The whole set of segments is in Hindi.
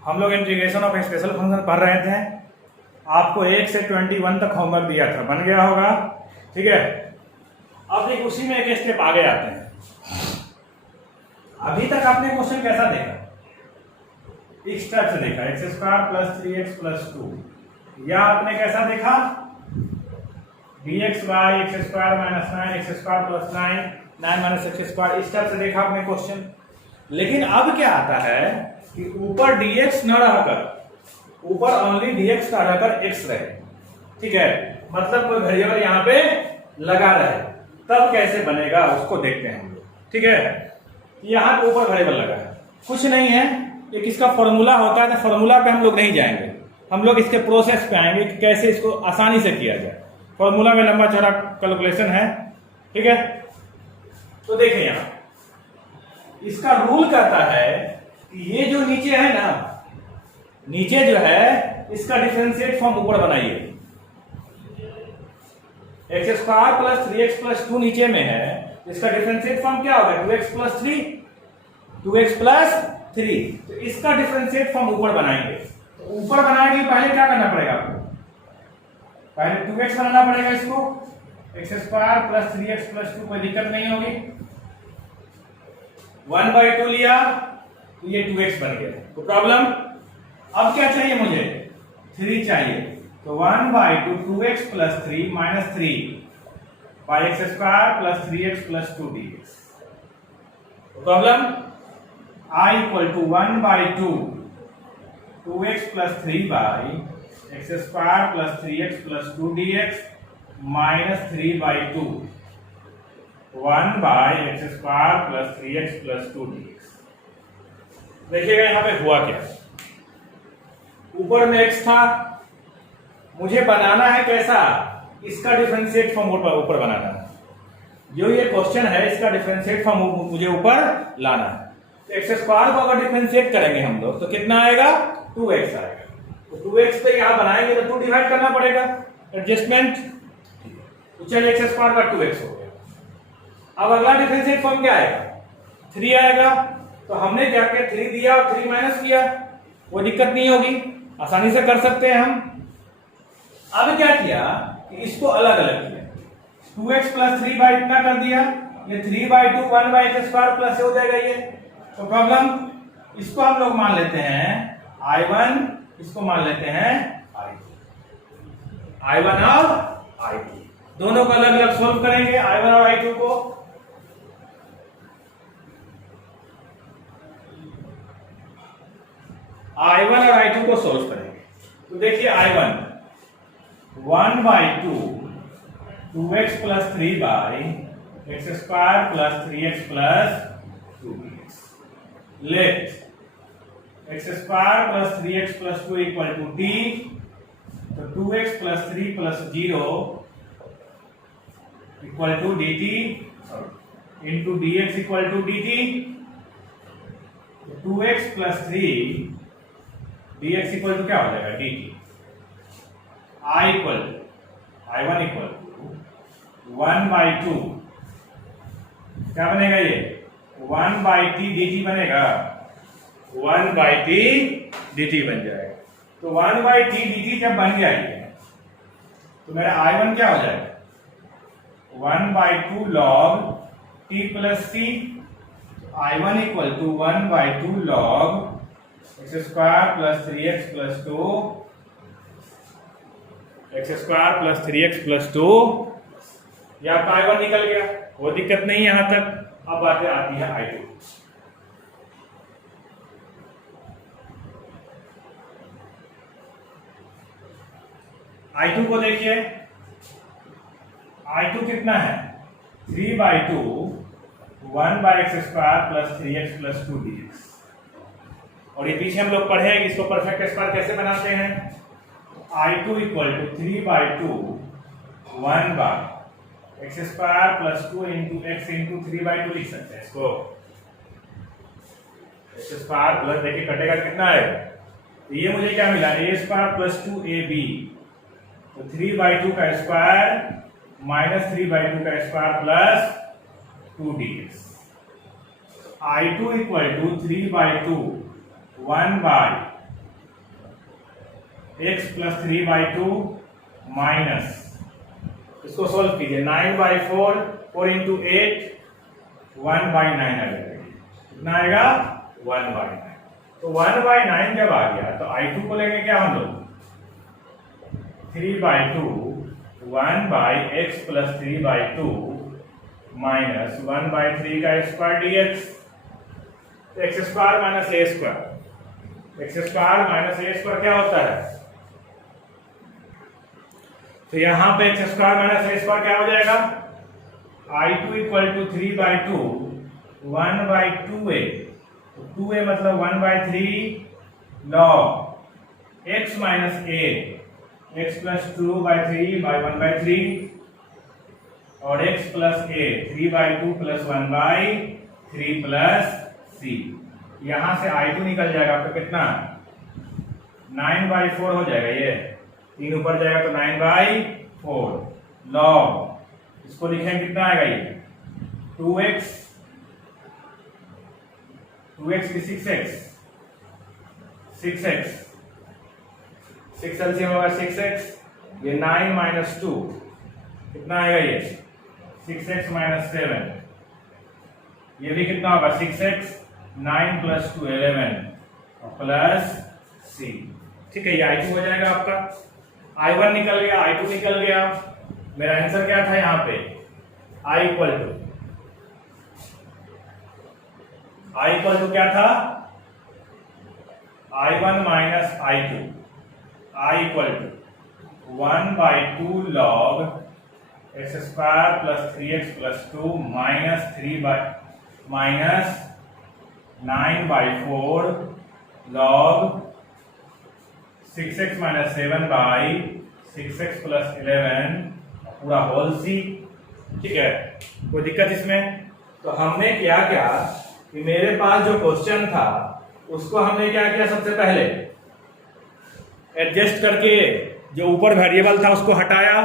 हम लोग इंटीग्रेशन ऑफ स्पेशल फंक्शन पढ़ रहे थे। आपको 1 से 21 तक होमवर्क दिया था, बन गया होगा। ठीक है, अब देखिए उसी में एक स्टेप आगे आते हैं। अभी तक आपने क्वेश्चन कैसा देखा? इस स्टेप से देखा, x square plus 3x plus 2, या आपने कैसा देखा? dx by x square minus 9 x square plus 9 minus x square, इस स्टेप से देखा आपने क्वेश्चन। लेकिन अब क्या आता है कि ऊपर dx न रहकर, ऊपर ओनली dx का रहकर x रहे। ठीक है, मतलब कोई वेरिएबल यहाँ पे लगा रहे, तब कैसे बनेगा उसको देखते हैं हम लोग। ठीक है, यहाँ पे ऊपर वेरिएबल लगा है, कुछ नहीं है, एक इसका फॉर्मूला होता है, तो फॉर्मूला पे हम लोग नहीं जाएंगे, हम लोग इसके प्रोसेस पे आएंगे कि कैसे इसको आसानी से किया जाए। फॉर्मूला में लंबा चौड़ा कैलकुलेशन है। ठीक है, तो देखिए यहाँ इसका रूल कहता है कि ये जो नीचे है ना, नीचे जो है इसका डिफरेंशिएट फॉर्म ऊपर बनाइए। X square plus 3x plus 2 नीचे में है, इसका डिफरेंशिएट फॉर्म क्या होगा? 2x plus 3, 2x plus 3। तो इसका डिफरेंशिएट फॉर्म ऊपर बनाएंगे। तो ऊपर बनाने के लिए पहले क्या करना पड़ेगा आपको? पहले 2x बनाना पड़ेगा इसको, x square plus 3x plus 2, कोई दिक्कत नहीं होगी। 1/2 लिया तो ये 2x बन गया, तो प्रॉब्लम। अब क्या चाहिए मुझे? 3 चाहिए, तो 1/2 2x plus 3 minus 3 by x square plus 3x plus 2 dx। Problem I equal to 1/2 2x plus 3 by x square plus 3x plus 2 dx minus 3/2 1 by x square plus 3x plus 2 dx। देखिएगा यहाँ पे हुआ क्या, ऊपर में x था, मुझे बनाना है कैसा? इसका डिफरेंशिएट फॉर्म ऊपर बनाना है। जो ये क्वेश्चन है इसका डिफरेंशिएट फॉर्म मुझे ऊपर लाना है। तो एक्स स्क्वायर को अगर डिफरेंशिएट करेंगे हम लोग तो कितना आएगा? 2x आएगा। तो 2x पे यहां बनाएंगे तो 2 डिवाइड करना पड़ेगा, एडजस्टमेंट। तो चलिए एक्स स्क्वायर का 2x हो गया। अब अगला डिफरेंशिएट फॉर्म क्या आएगा? 3 आएगा। तो हमने क्या किया? 3 दिया और 3 माइनस किया, वो दिक्कत नहीं होगी, आसानी से कर सकते हैं हम। अब क्या किया कि इसको अलग अलग किया, 2x प्लस 3 बाई इतना कर दिया, ये 3/2 1 बाई एक्स स्क्वायर प्लस हो जाएगा ये। तो प्रॉब्लम, इसको हम लोग मान लेते हैं I1, इसको मान लेते हैं I1 और I2, दोनों को अलग अलग सोल्व करेंगे, I1 और I2 को। I1 और I2 को सोल्व करेंगे। तो देखिए I1 1/2 2x plus 3 by x square plus 3x plus 2 dx। Let x square plus 3x plus 2 equal to d, तो 2x plus 3 plus 0 equal to dt into dx equal to dt। 2x plus 3 dx equal to क्या हो जाएगा? dt। I1 इक्वल टू 1/2 क्या बनेगा? ये 1/t dt बनेगा, 1/t dt बन जाएगा। तो 1/t dt जब बन जाएगी तो मेरा I1 क्या हो जाएगा? 1/2 log t plus c। I1 equal to 1/2 log x square plus 3x plus 2 x square plus 3x plus 2। यह आपका I1 निकल गया, वो दिक्कत नहीं यहां तक। अब बातें आती है I2। I2 को देखिए, I2 कितना है? 3/2 1 by x square plus 3x plus 2 dx। और ये पीछे हम लोग पढ़े हैं इसको परफेक्ट स्क्वायर कैसे बनाते हैं। I2 equal to 3/2 1 by x square plus 2 into x into 3/2 लिख सकते हैं इसको। एक्स स्क्वायर प्लस, देखिए कटेगा कितना आएगा? तो ये मुझे क्या मिला? a स्क्वायर प्लस 2ab, तो 3/2 का स्क्वायर माइनस 3/2 का square plus 2 dx। I2 equal to 3/2 1 x plus 3/2 minus, इसको सोल्व कीजिए, 9/4 4 इंटू 8 1/9 आ जाएगा। कितना आएगा? 1/9। तो 1/9 जब आ गया तो I2 को लेंगे क्या हम लोग? 3/2 1/x प्लस 3/2 माइनस 1/3 का square dx, x square minus a square, x square minus a square क्या होता है? तो यहां पे x square minus a square क्या हो जाएगा? I2 इक्वल टू 3/2 1/2a, तो 2a मतलब 1/3 log x minus a, x plus 2/3 by 1/3 और x plus a 3/2 plus 1/3 plus c। यहां से I2 निकल जाएगा आपका कितना? 9/4 हो जाएगा, ये 3 ऊपर जाएगा तो 9/4 log, इसको लिखेंगे कितना आएगा? ये 2x की 6x 6 एलसीएम होगा 6x, ये 9 माइनस 2 कितना आएगा? ये 6x माइनस 7, ये भी कितना होगा? 6x 9 प्लस 2 11 और प्लस c। ठीक है, ये I2 हो जाएगा आपका। I1 निकल गया, I2 निकल गया। मेरा आंसर क्या था यहाँ पे? I इक्वल टू क्या था? I1 minus I2, I equal to 1/2 log x square plus 3x plus 2 minus 9/4 log 6x minus 7/6x plus 11 पूरा होल c। ठीक है, कोई दिक्कत इसमें? तो हमने क्या कि मेरे पास जो क्वेश्चन था उसको हमने क्या किया? सबसे पहले एडजस्ट करके जो ऊपर वेरिएबल था उसको हटाया,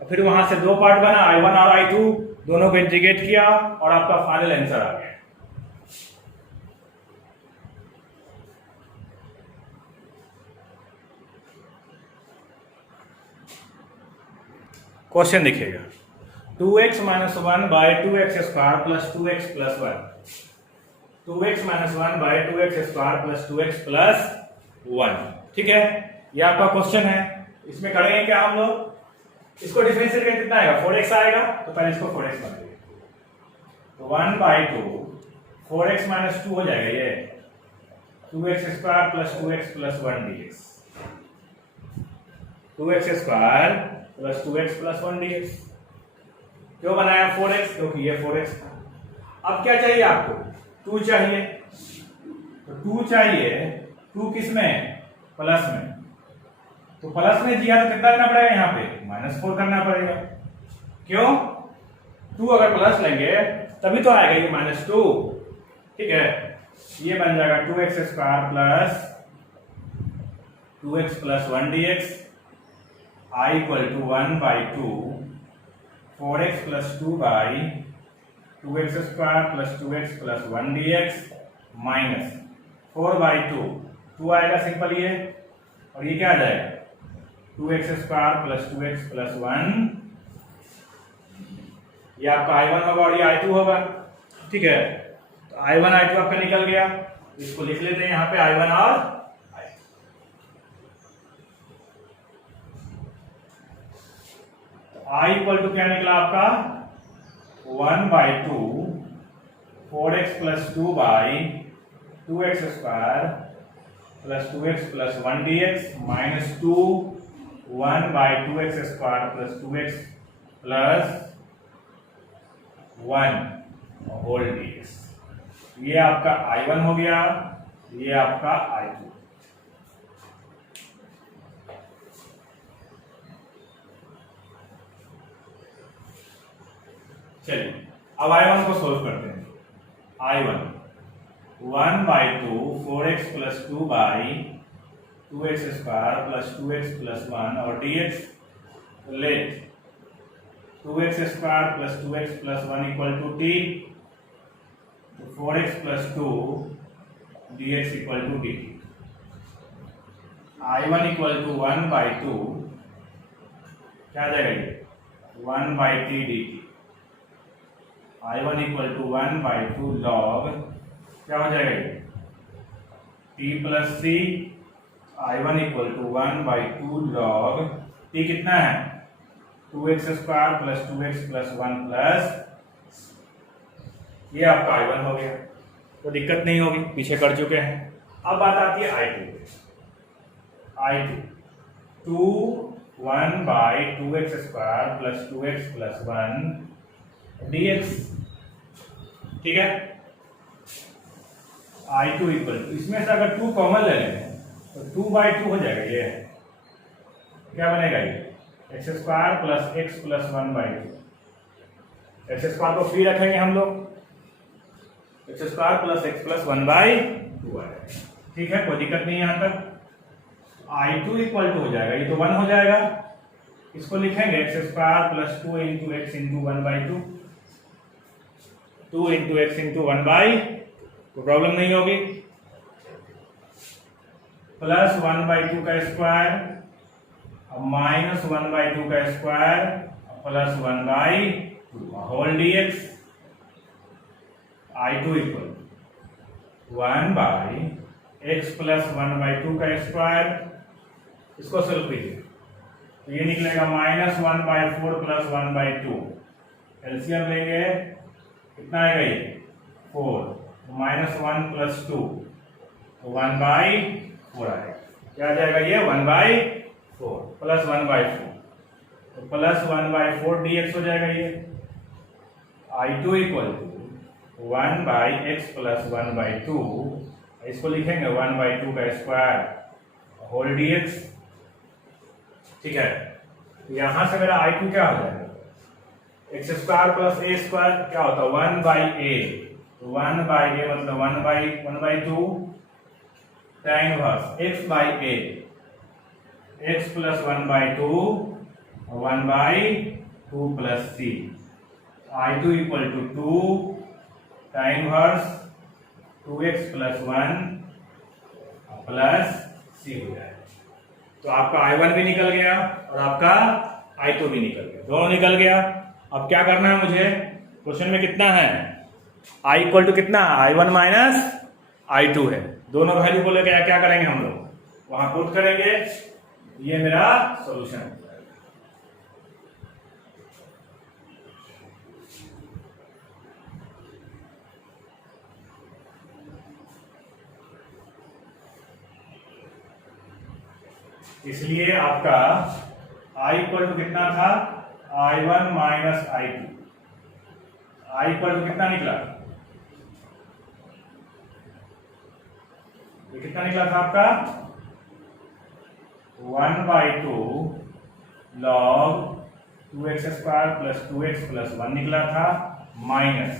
और फिर वहां से दो पार्ट बना, I1 और I2 दोनों को इंटीग्रेट किया और आपका फाइनल आंसर आ गया। क्वेश्चन देखिएगा, 2x minus 1/2x square plus 2x plus 1, 2x minus 1/2x square plus 2x plus 1। ठीक है, ये आपका क्वेश्चन है। इसमें करेंगे क्या हम लोग? इसको डिफरेंशिएट करके कितना आएगा? 4x आएगा, तो पहले इसको 4x बनाएंगे, तो 1/2 4x माइनस 2 हो जाएगा, ये 2x square plus 2x plus 1 dx, 2x square plus 2x plus 1 dx। क्यों बनाया 4x? क्योंकि ये 4x था। अब क्या चाहिए आपको? 2 चाहिए, तो 2 चाहिए, 2 किस में? प्लस में। तो प्लस में दिया तो कितना करना पड़ेगा? यहाँ पे -4 करना पड़ेगा। क्यों? 2 अगर प्लस लेंगे तभी तो आएगा ये -2। ठीक है, ये बन जाएगा 2x square plus 2x plus 1 dx, I equal to 1/2 4x plus 2/2x square plus 2x plus 1 dx minus 4/2, 2 आएगा सिंपल ये, और ये क्या आ जाएगा? 2x square plus 2x plus 1, ये आपका I1 होगा और ये I2 होगा। ठीक है, तो I1 I2 आपका निकल गया, इसको लिख लेते हैं यहाँ पे I1 और I इक्वल टू क्या निकला आपका? 1/2 4x plus 2/2x square plus 2x plus 1 dx minus 2 1/2x square plus 2x plus 1 whole dx। ये आपका I1 हो गया, ये आपका I2। चलिए अब I1 को सोल्व करते हैं। I1 1/2 4x plus 2/2x square plus 2x plus 1 और dx let 2x square plus 2x plus 1 equal to t, 4x plus 2 dx equal to dt। I1 equal to 1/2 क्या आ जाएगा ये 1/3 dt। I1 equal to 1/2 log क्या हो जाएगा ये t plus c। I1 equal to 1/2 log t कितना है 2x square plus 2x plus 1 plus ये आपका I1 हो गया, तो दिक्कत नहीं होगी, पीछे कर चुके हैं। अब बात आती है I2 2 1/2x square plus 2x plus 1 dx, ठीक है। I2 इक्वल टू इसमें से अगर 2 कॉमन ले लें तो 2/2 हो जाएगा, ये क्या बनेगा ये x square plus x plus 1/2। x square को फ्री रखेंगे हम लोग, x square plus x plus 1/2 आएगा, ठीक है, कोई दिक्कत नहीं है यहाँ तक। I2 इक्वल टू हो जाएगा, ये तो 1 हो जाएगा, इसको लिखेंगे x square plus 2 into x into 1/2, 2 into x into 1/2, कोई प्रॉब्लम नहीं होगी, प्लस 1/2 का स्क्वायर माइनस 1/2 का square plus 1/2 whole dx। I2 equal 1/x plus 1/2 का स्क्वायर, इसको सॉल्व कीजिए तो ये निकलेगा माइनस 1/4 प्लस 1/2, एलसीएम लेंगे कितना आएगा ये 4, माइनस 1 प्लस 2 तो 1/4 आएगा, क्या आ जाएगा ये 1/4 प्लस 1/4 तो प्लस 1/4 dx हो जाएगा ये। I2 equal to 1/x plus 1/2, इसको लिखेंगे 1/2 का स्क्वायर होल dx, ठीक है। तो यहां से मेरा I2 क्या हो जाएगा x square plus a square क्या होता है 1/a, तो 1/a मतलब 1/2 tan inverse x/a, x plus 1/2 1/2 plus c। I2 equal to 2 tan inverse 2x plus 1 plus c हो जाएगा। तो आपका I1 भी निकल गया और आपका I2 भी निकल गया, दोनों निकल गया। अब क्या करना है मुझे, क्वेश्चन में कितना है I इक्वल टू कितना I1 माइनस I2 है, दोनों वैल्यू को लेकर क्या करेंगे हम लोग वहां पुट करेंगे, ये मेरा सॉल्यूशन है। इसलिए आपका I इक्वल टू कितना था I1 minus I2, I equal to कितना निकला, ये कितना निकला था आपका 1/2 log 2x square plus 2x plus 1 निकला था, माइनस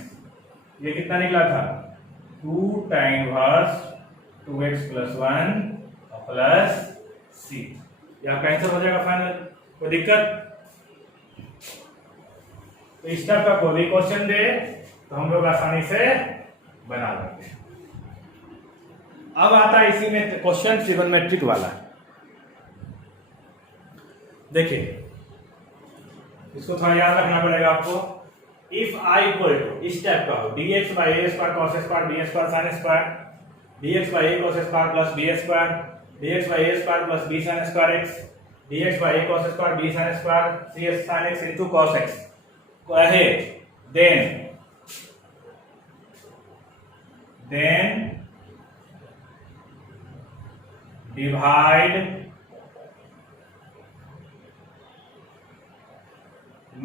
ये कितना निकला था 2 tan inverse 2x plus 1 plus c। यह कैंसिल हो जाएगा फाइनल, कोई दिक्कत। तो इस टाइप का कोई भी क्वेश्चन दे तो हम लोग आसानी से बना लेंगे। अब आता है इसी में क्वेश्चन ट्रिगोनोमेट्रिक वाला, देखिए इसको थोड़ा याद रखना पड़ेगा आपको। इफ I इक्वल टू इस टाइप का हो dx by a square cos square b square sin square, dx by a cos square plus b square, dx by a square plus b sin square x, dx by a cos square b sin square c sin x into cos x कहे, then divide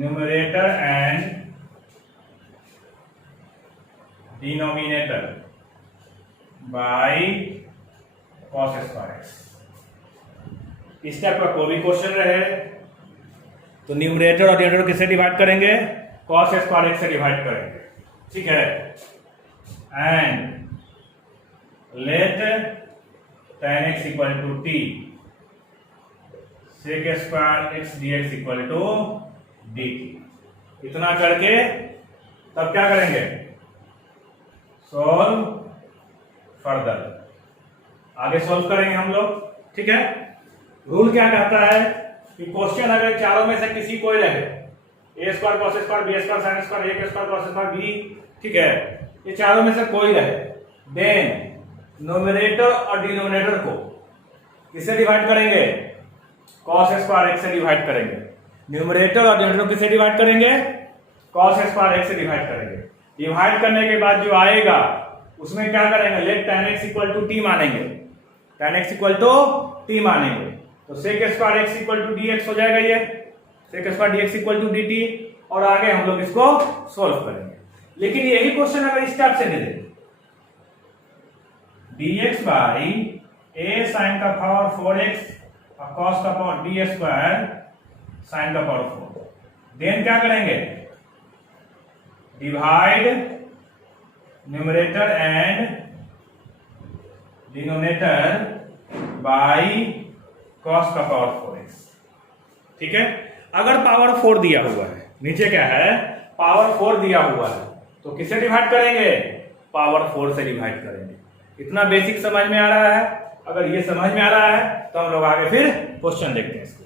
numerator and denominator by cos square x। इस टाइप का कोई भी क्वेश्चन रहे तो न्यूमरेटर और डिनोमिनेटर किससे डिवाइड करेंगे cos स्क्वायर x से डिवाइड करेंगे, ठीक है। And let tan x equal to t sec square x dx equal to dt। इतना करके तब क्या करेंगे सॉल्व फर्दर, आगे सॉल्व करेंगे हम लोग। ठीक है, रूल क्या कहता है कि क्वेश्चन अगर चारों में से किसी कोई रहे, a square cos square b square sine square a square cos square b, ठीक है, ये चारों में से कोई रहे, देन नोमिनेटर और डिनोमिनेटर को किससे डिवाइड करेंगे? कॉस स्क्वायर एक्स से डिवाइड करेंगे। न्यूमरेटर और डिनोमिनेटर किससे डिवाइड करेंगे? कॉस स्क्वायर एक्स से डिवाइड करेंगे। डिवाइड करने के बाद जो आएगा उसमें क्या करेंगे? Let tan x equal to t मानेंगे, tan x equal to t मानेंगे, तो sec square x equal to dx हो जाएगा, ये sec square dx equal to dt, और आगे हम लोग इसको सॉल्व करेंगे। लेकिन यही क्वेश्चन अगर इस टाइप से दे दे, dx बाई a sin का पावर 4x और cos का पावर d स्क्वायर sin का पावर 4, देन क्या करेंगे? Divide numerator and denominator by cos का पावर 4x। ठीक है, अगर पावर 4 दिया हुआ है, नीचे क्या है? पावर 4 दिया हुआ है, तो किससे डिवाइड करेंगे? पावर 4 से डिवाइड करेंगे। इतना बेसिक समझ में आ रहा है? अगर ये समझ में आ रहा है तो हम लोग आगे फिर क्वेश्चन देखते हैं इसको।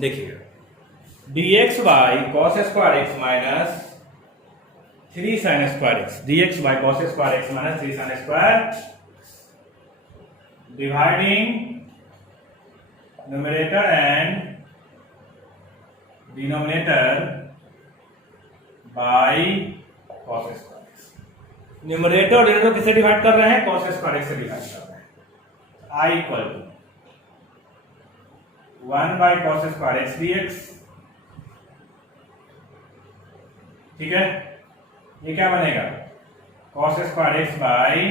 देखिए, dx by cos square x minus 3 sine square x, dx by cos square x minus 3 sine square, dividing numerator and denominator by cos square x. Numerator और डिनोमिनेटर किससे डिवाइड कर रहे हैं? कॉस स्क्वायर एक्स से डिवाइड कर रहे हैं। I equal to 1 by cos square x dx। ठीक है, ये क्या बनेगा? cos square x by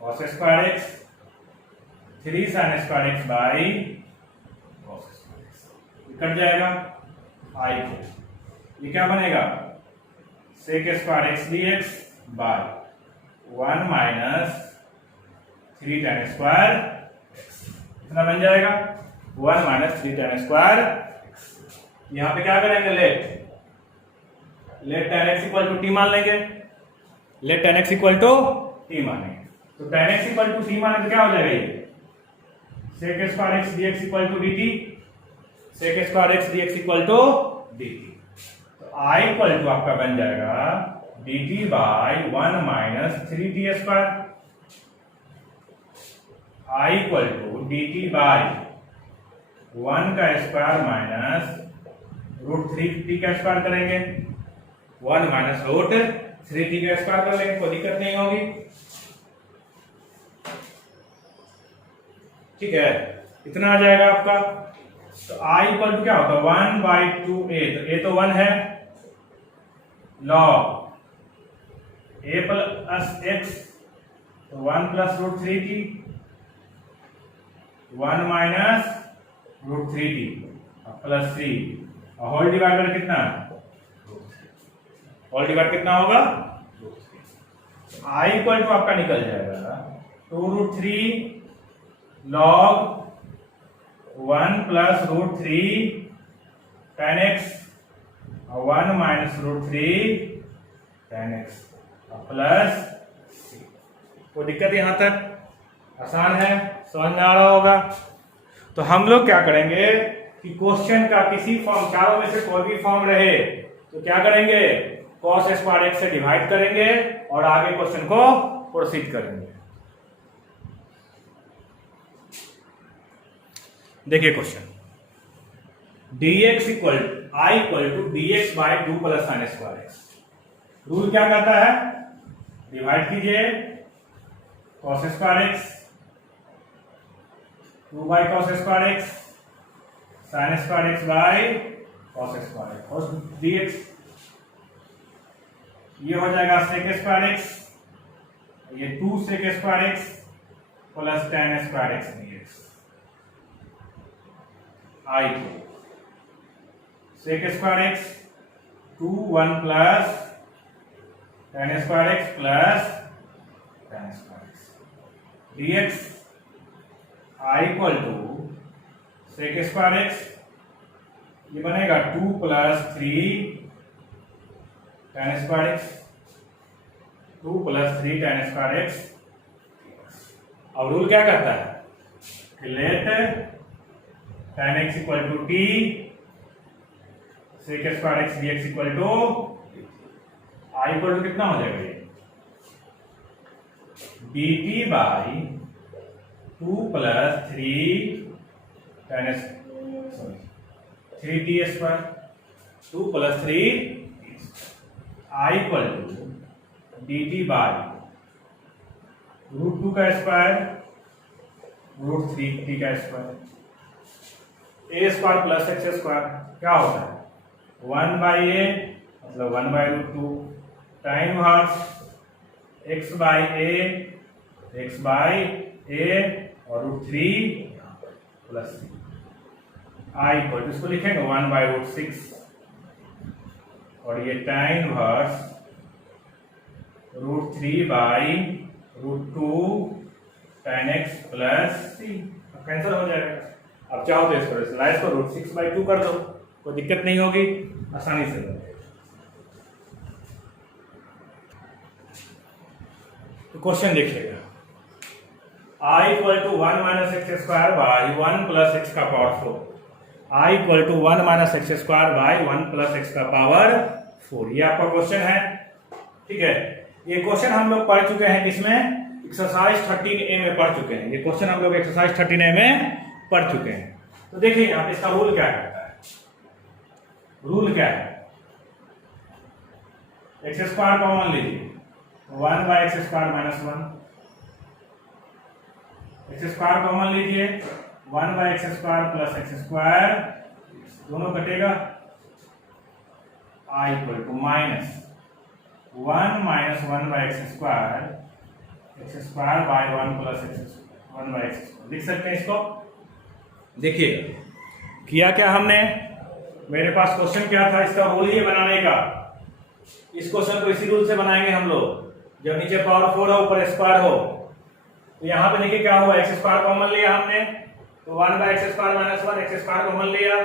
cos square x, 3 sin square x by cos square x, cut जाएगा आई को। ये क्या बनेगा? sec square x dx by 1 minus 3 tan square x, इतना बन जाएगा 1 माइनस 3 tan स्क्वायर एक्स। यहां पे क्या करेंगे? Let tan x equal to t मान लेंगे, let tan x equal to t मानेंगे, तो tan x equal to t माने तो क्या हो जाएगा? ये sec square x dx equal to dt, sec square x dx equal to dt, तो I इक्वल टू आपका बन जाएगा dt by 1 minus 3t square, I equal to dt by 1 का स्क्वायर माइनस रूट 3t का स्क्वायर करेंगे, 1 माइनस रूट 3t का स्क्वायर कर लेंगे, कोई दिक्कत नहीं होगी। ठीक है, इतना आ जाएगा आपका। तो I इक्वल टू क्या होता है? 1 बाई 2a, तो a तो 1 है, लॉग a प्लस x, तो 1 plus root 3t, 1 minus root 3t plus 3, और होल डिवाइडर कितना? होल डिवाइड कितना होगा? I इक्वल टू आपका निकल जाएगा 2 root 3 log 1 plus root 3 tan x, और 1 minus root 3 tan x plus, कोई दिक्कत यहां तक? आसान है, समझ में आ रहा होगा। तो हम लोग क्या करेंगे कि क्वेश्चन का किसी फॉर्म, चारों में से कोई भी फॉर्म रहे तो क्या करेंगे? cos स्क्वायर एक्स से डिवाइड करेंगे और आगे क्वेश्चन को प्रोसीड करेंगे। देखिए question, dx equal I equal to dx by 2 plus sine square x. Rule क्या कहता है? डिवाइड कीजिए cos square x 2 by cos square x sine square x by cos square x और dx, ये हो जाएगा sec स्क्वायर एक्स, ये 2 sec square x plus tan square x dx। I को sec square x 2 1 plus tan square x plus tan square x dx, I equal to sec square x, ये बनेगा 2 plus 3 tan square x, 2 + 3 tan square x। अब रूल क्या कहता है कि let tan x = t sec square x dx = I = कितना हो जाएगा ये dt by 2 + 3 tan 3t square 2 + 3 I = dt by √2 का स्क्वायर √3t का square a square plus x square क्या होता है 1/a मतलब 1/√2 tan inverse x by a और √3 प्लस I = इसको लिखेंगे 1/√6 और ये tan inverse √3/√2 tan x plus c। अब कैंसिल हो जाएगा। अब चाहो तो इसको स्लाइस को √6/2 कर दो, कोई दिक्कत नहीं होगी, आसानी से बन जाएगा। तो क्वेश्चन देखिएगा I = 1 - x² by 1 + x का power 4। I = 1 - x² by 1 + x का पावर 4, ये आपका क्वेश्चन है। ठीक है, ये क्वेश्चन हम लोग पढ़ चुके हैं किसमें एक्सरसाइज 13A में पढ़ चुके हैं। ये क्वेश्चन हम लोग एक्सरसाइज 13A में पढ़ चुके हैं। तो देखिए आप इसका रूल क्या कहता है। रूल क्या है, x² कॉमन लीजिए 1/x² - 1 x² कॉमन लीजिए 1/x² + x², दोनों कटेगा। I = -1 - 1/x² by 1 + x² लिख सकते हैं इसको। देखिए किया क्या हमने, मेरे पास क्वेश्चन क्या था, इसका रूल ये बनाने का। इस क्वेश्चन को इसी रूल से बनाएंगे हम लोग, जब नीचे पावर 4 हो ऊपर स्क्वायर हो। तो यहाँ पे देखिए क्या हुआ, x² कॉमन लिया हमने तो 1/x² - 1 x² कॉमन लिया,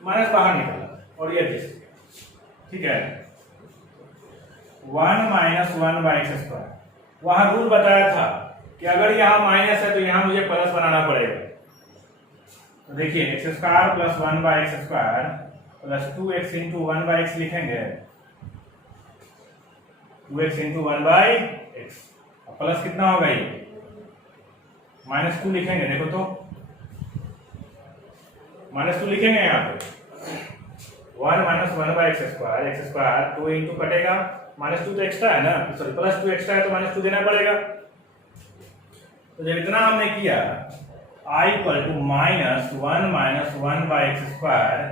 माइनस बाहर निकला और ये एडजस्ट किया। ठीक है, 1 - 1/x²। वहां रूल बताया था कि अगर यहाँ माइनस है तो यहाँ मुझे प्लस बनाना पड़ेगा। तो देखिए x² + 1/x² + 2x × 1/x लिखेंगे, 2x × 1/x। अब प्लस कितना होगा ये -2 लिखेंगे। देखो तो -2 लिखेंगे यहाँ पे 1 - 1/x², x² 2 इंटू कटेगा, -2 तो एक्स्ट्रा है ना, सॉरी +2 एक्स्ट्रा है तो -2 देना पड़ेगा। तो जब इतना हमने किया I = -1 - 1/x²,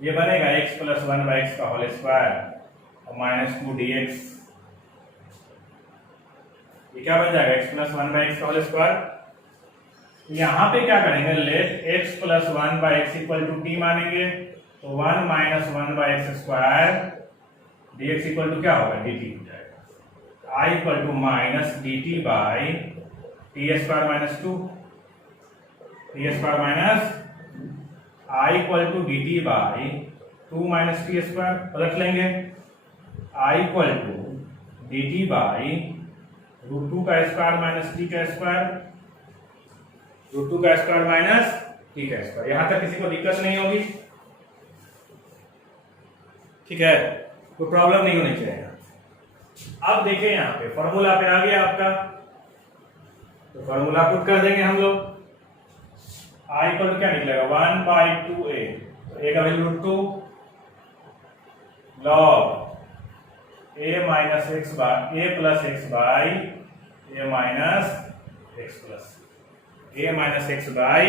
ये बनेगा x + 1/x का होल स्क्वायर और -2 dx। ये क्या बन जाएगा x + 1/x का होल स्क्वायर। यहाँ पे क्या करेंगे, लेट x + 1/x = t मानेंगे तो 1 - 1/x² dx = क्या होगा dt हो जाएगा। I = -dt by t² - 2 t² - I = dt by 2 - t², पलट लेंगे। I = dt by √2 का स्क्वायर - t का स्क्वायर, √2 का स्क्वायर - t का स्क्वायर। यहां तक किसी को दिक्कत नहीं होगी। ठीक है, कोई प्रॉब्लम नहीं होनी चाहिए। अब देखिए यहाँ पे फॉर्मूला पे आ गया आपका, तो फॉर्मूला पुट कर देंगे हम लोग। I = क्या निकलेगा 1/2a, तो a का value √2 log a - x by a + x by a - x plus a - x by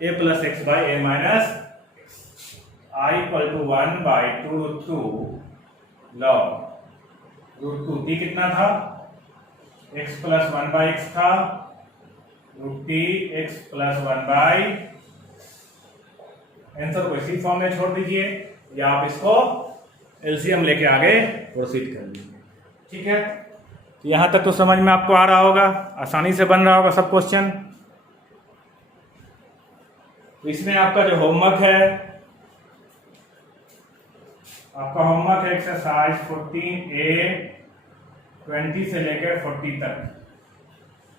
a plus x by a minus x। I = 1/2 log √2 t कितना था, x + 1/x था, √t x + 1/। आंसर को इसी फॉर्म में छोड़ दीजिए या आप इसको एलसीएम लेके आगे प्रोसीड कर लीजिए। ठीक है, तो यहां तक तो समझ में आपको आ रहा होगा, आसानी से बन रहा होगा सब क्वेश्चन। तो इसमें आपका जो होमवर्क है आपका होमवर्क है एक्सरसाइज 14A 20 से लेकर 40 तक,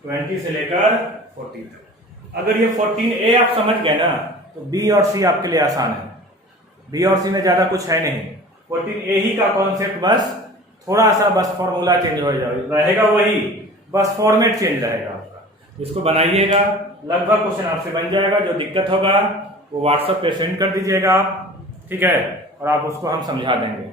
20 से लेकर 40 तक। अगर ये 14A आप समझ गए ना तो B और C आपके लिए आसान है। B और C में ज्यादा कुछ है नहीं, 14A ही का कॉन्सेप्ट, बस थोड़ा सा बस फॉर्मूला चेंज हो रहेगा, वही बस फॉर्मेट चेंज रहेगा आपका। इसको बनाइएगा, लगभग क्वेश्चन आपसे बन जाएगा। जो दिक्कत होगा वो व्हाट्सएप पे सेंड कर दीजिएगा आप, ठीक है, और आप उसको हम समझा देंगे।